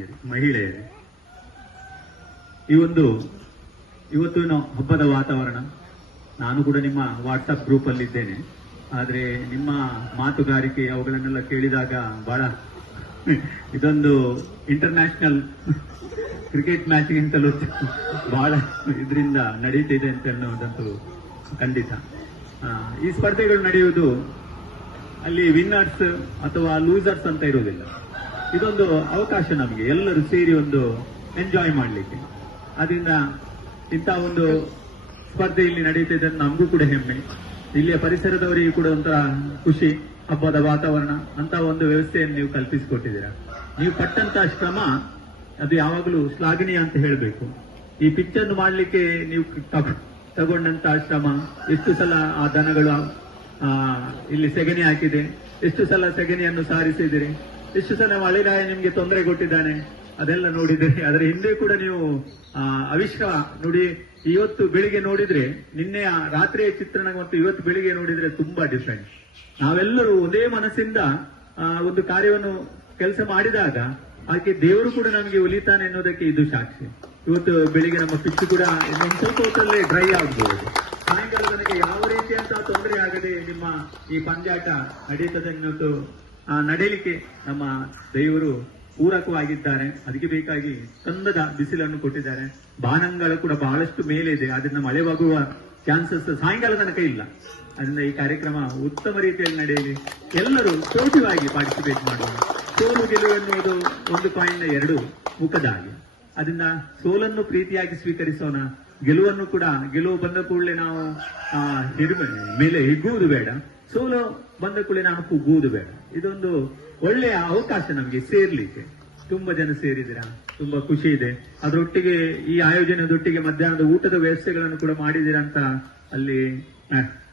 ಮಾನ್ಯರು ಮಹಿಳೆಯರೇ. ಈ ಒಂದು ಇವತ್ತಿನ ಹಬ್ಬದ ವಾತಾವರಣ. ನಾನು ಕೂಡ ನಿಮ್ಮ ವಾಟ್ಸಪ್ ಗ್ರೂಪ್ ಅಲ್ಲಿ ಇದ್ದೇನೆ. ಆದ್ರೆ ನಿಮ್ಮ ಮಾತುಗಾರಿಕೆ ಅವುಗಳನ್ನೆಲ್ಲ ಕೇಳಿದಾಗ ಬಹಳ ಇದೊಂದು ಇಂಟರ್ನ್ಯಾಷನಲ್ ಕ್ರಿಕೆಟ್ ಮ್ಯಾಚ್ಗಿಂತಲೂ ಬಹಳ ಇದರಿಂದ ನಡೀತಿದೆ ಅಂತ ಅನ್ನೋದಂತೂ ಖಂಡಿತ. ಈ ಸ್ಪರ್ಧೆಗಳು ನಡೆಯುವುದು ಅಲ್ಲಿ ವಿನ್ನರ್ಸ್ ಅಥವಾ ಲೂಸರ್ಸ್ ಅಂತ ಇರುವುದಿಲ್ಲ. ಇದೊಂದು ಅವಕಾಶ ನಮಗೆ. ಎಲ್ಲರೂ ಸೇರಿ ಒಂದು ಎಂಜಾಯ್ ಮಾಡಲಿಕ್ಕೆ. ಅದರಿಂದ ಇಂಥ ಒಂದು ಸ್ಪರ್ಧೆ ಇಲ್ಲಿ ನಡೆಯುತ್ತಿದೆ ನಮಗೂ ಕೂಡ ಹೆಮ್ಮೆ. ಇಲ್ಲಿಯ ಪರಿಸರದವರಿಗೂ ಕೂಡ ಒಂಥರ ಖುಷಿ, ಹಬ್ಬದ ವಾತಾವರಣ ಅಂತ ಒಂದು ವ್ಯವಸ್ಥೆಯನ್ನು ನೀವು ಕಲ್ಪಿಸಿಕೊಟ್ಟಿದ್ದೀರಾ. ನೀವು ಪಟ್ಟಂತ ಶ್ರಮ, ಅದು ಯಾವಾಗಲೂ ಶ್ಲಾಘನೀಯ ಅಂತ ಹೇಳಬೇಕು. ಈ ಪಿಚ್ ಅನ್ನು ಮಾಡಲಿಕ್ಕೆ ನೀವು ತಗ- ತಗೊಂಡಂತ ಶ್ರಮ, ಎಷ್ಟು ಸಲ ಆ ದನಗಳು ಇಲ್ಲಿ ಸೆಗಣಿ ಹಾಕಿದೆ, ಎಷ್ಟು ಸಲ ಸೆಗಣಿಯನ್ನು ಸಾರಿಸಿದಿರಿ ಎಷ್ಟು ಸಲ ಮಳೆರಾಯ ನಿಮ್ಗೆ ತೊಂದರೆ ಕೊಟ್ಟಿದ್ದಾನೆ. ಅದೆಲ್ಲ ನೋಡಿದ್ರೆ ಅದರ ಹಿಂದೆ ಕೂಡ ನೀವು ಆ, ಅವಿಶ್ವ ನೋಡಿ ಇವತ್ತು ಬೆಳಿಗ್ಗೆ ನೋಡಿದ್ರೆ ನಿನ್ನೆ ರಾತ್ರಿಯ ಚಿತ್ರಣ ಮತ್ತು ಇವತ್ತು ಬೆಳಿಗ್ಗೆ ನೋಡಿದ್ರೆ ತುಂಬಾ ಡಿಫ್ರೆಂಟ್ ನಾವೆಲ್ಲರೂ ಒಂದೇ ಮನಸ್ಸಿಂದ ಒಂದು ಕಾರ್ಯವನ್ನು ಕೆಲಸ ಮಾಡಿದಾಗ ಆಕೆ ದೇವರು ಕೂಡ ನಮಗೆ ಒಲಿತಾನೆ ಅನ್ನೋದಕ್ಕೆ ಇದು ಸಾಕ್ಷಿ. ಇವತ್ತು ಬೆಳಿಗ್ಗೆ ನಮ್ಮ ಪಿಚ್ಚು ಕೂಡ ಇನ್ನೊಂದು ಸ್ವಲ್ಪ ಹೊತ್ತಲ್ಲೇ ಡ್ರೈ ಆಗ್ಬಹುದು ಸಾಯಂಕಾಲ ನನಗೆ ಯಾವ ರೀತಿಯಂತಹ ತೊಂದರೆ ಆಗದೆ ನಿಮ್ಮ ಈ ಪಂದ್ಯಾಟ ನಡೀತದೆ ಅನ್ನೋದು ಆ, ನಡೀಲಿಕ್ಕೆ ನಮ್ಮ ದೇವರು ಪೂರಕವಾಗಿದ್ದಾರೆ. ಅದಕ್ಕೆ ಬೇಕಾಗಿ ಚಂದದ ಬಿಸಿಲನ್ನು ಕೊಟ್ಟಿದ್ದಾರೆ. ಬಾನಂಗಳ ಕೂಡ ಬಹಳಷ್ಟು ಮೇಲೆ ಇದೆ. ಅದರಿಂದ ಮಳೆ ಬಾಗುವ ಚಾನ್ಸಸ್ ಸಾಯಂಕಾಲ ತನಕ ಇಲ್ಲ. ಅದರಿಂದ ಈ ಕಾರ್ಯಕ್ರಮ ಉತ್ತಮ ರೀತಿಯಲ್ಲಿ ನಡೆಯಲಿ. ಎಲ್ಲರೂ ಸೋಟಿವಾಗಿ ಪಾರ್ಟಿಸಿಪೇಟ್ ಮಾಡುವ ಸೋಲು ಗೆಲುವು ಎನ್ನುವುದು ಒಂದು ಪಾಯಿಂಟ್ ಎರಡು ಮುಖದ ಹಾಗೆ. ಅದರಿಂದ ಸೋಲನ್ನು ಪ್ರೀತಿಯಾಗಿ ಸ್ವೀಕರಿಸೋಣ. ಗೆಲುವನ್ನು ಕೂಡ ಗೆಲುವು ಬಂದ ಕೂಡಲೇ ನಾವು ಹಿರಿಮೆ ಮೇಲೆ ಹಿಗ್ಗುವುದು ಬೇಡ. ಸೋಲು ಬಂದ ಕೂಡಲೇ ನಾನು ಕುಗ್ಗುವುದು ಬೇಡ ಇದೊಂದು ಒಳ್ಳೆಯ ಅವಕಾಶ ನಮಗೆ ಸೇರ್ಲಿಕ್ಕೆ. ತುಂಬಾ ಜನ ಸೇರಿದಿರಾ ತುಂಬಾ ಖುಷಿ ಇದೆ. ಅದರೊಟ್ಟಿಗೆ ಈ ಆಯೋಜನದೊಟ್ಟಿಗೆ ಮಧ್ಯಾಹ್ನದ ಊಟದ ವ್ಯವಸ್ಥೆಗಳನ್ನು ಕೂಡ ಮಾಡಿದಿರಾ ಅಂತ ಅಲ್ಲಿ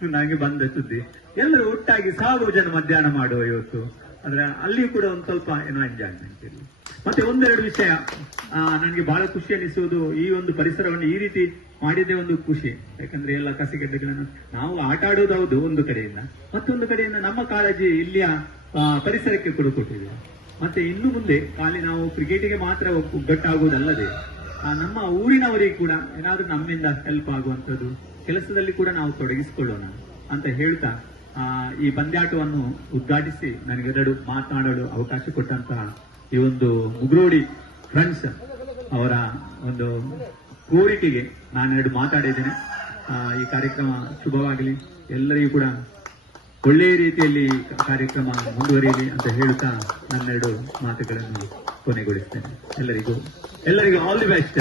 ನನಗೆ ಬಂದ ಸುದ್ದಿ. ಎಲ್ಲರೂ ಒಟ್ಟಾಗಿ ಸಾವಿರ ಜನ ಮಧ್ಯಾಹ್ನ ಮಾಡುವ ಇವತ್ತು. ಅಂದ್ರೆ ಅಲ್ಲಿಯೂ ಕೂಡ ಒಂದು ಸ್ವಲ್ಪ ಏನೋ ಎಂಜಾಯ್ಮೆಂಟ್ ಇರಲಿ. ಮತ್ತೆ ಒಂದೆರಡು ವಿಷಯ. ನನಗೆ ಬಹಳ ಖುಷಿ ಅನಿಸುವುದು ಈ ಒಂದು ಪರಿಸರವನ್ನು ಈ ರೀತಿ ಮಾಡಿದ್ದೇ ಒಂದು ಖುಷಿ. ಯಾಕಂದ್ರೆ ಎಲ್ಲ ಕಸಗೆಡ್ಡೆಗಳನ್ನು ನಾವು ಆಟ ಆಡೋದು ಹೌದು ಒಂದು ಕಡೆಯಿಂದ. ಮತ್ತೊಂದು ಕಡೆಯಿಂದ ನಮ್ಮ ಕಾಳಜಿ ಇಲ್ಲಿಯ ಪರಿಸರಕ್ಕೆ ಕೂಡ ಕೊಟ್ಟಿದೆ. ಮತ್ತೆ ಇನ್ನು ಮುಂದೆ ಖಾಲಿ ನಾವು ಕ್ರಿಕೆಟಿಗೆ ಮಾತ್ರ ಒಗ್ಗಟ್ಟಾಗುವುದಲ್ಲದೆ ನಮ್ಮ ಊರಿನವರಿಗೆ ಕೂಡ ಏನಾದರೂ ನಮ್ಮಿಂದ ಹೆಲ್ಪ್ ಆಗುವಂತದ್ದು ಕೆಲಸದಲ್ಲಿ ಕೂಡ ನಾವು ತೊಡಗಿಸಿಕೊಳ್ಳೋಣ ಅಂತ ಹೇಳ್ತಾ ಈ ಪಂದ್ಯಾಟವನ್ನು ಉದ್ಘಾಟಿಸಿ ನನಗೆರಡು ಮಾತನಾಡಲು ಅವಕಾಶ ಕೊಟ್ಟಂತಹ ಈ ಒಂದು ಮುಗ್ರೋಡಿ ಫ್ರೆಂಡ್ಸ್ ಅವರ ಒಂದು ಕೋರಿಕೆಗೆ ನಾನೆರಡು ಮಾತಾಡಿದ್ದೇನೆ. ಈ ಕಾರ್ಯಕ್ರಮ ಶುಭವಾಗಲಿ. ಎಲ್ಲರಿಗೂ ಕೂಡ ಒಳ್ಳೆಯ ರೀತಿಯಲ್ಲಿ ಕಾರ್ಯಕ್ರಮ ಮುಂದುವರಿಯಲಿ ಅಂತ ಹೇಳುತ್ತಾ ನನ್ನೆರಡು ಮಾತುಗಳನ್ನು ಕೊನೆಗೊಳಿಸ್ತೇನೆ. ಎಲ್ಲರಿಗೂ ಎಲ್ಲರಿಗೂ ಆಲ್ ದಿ ಬೆಸ್ಟ್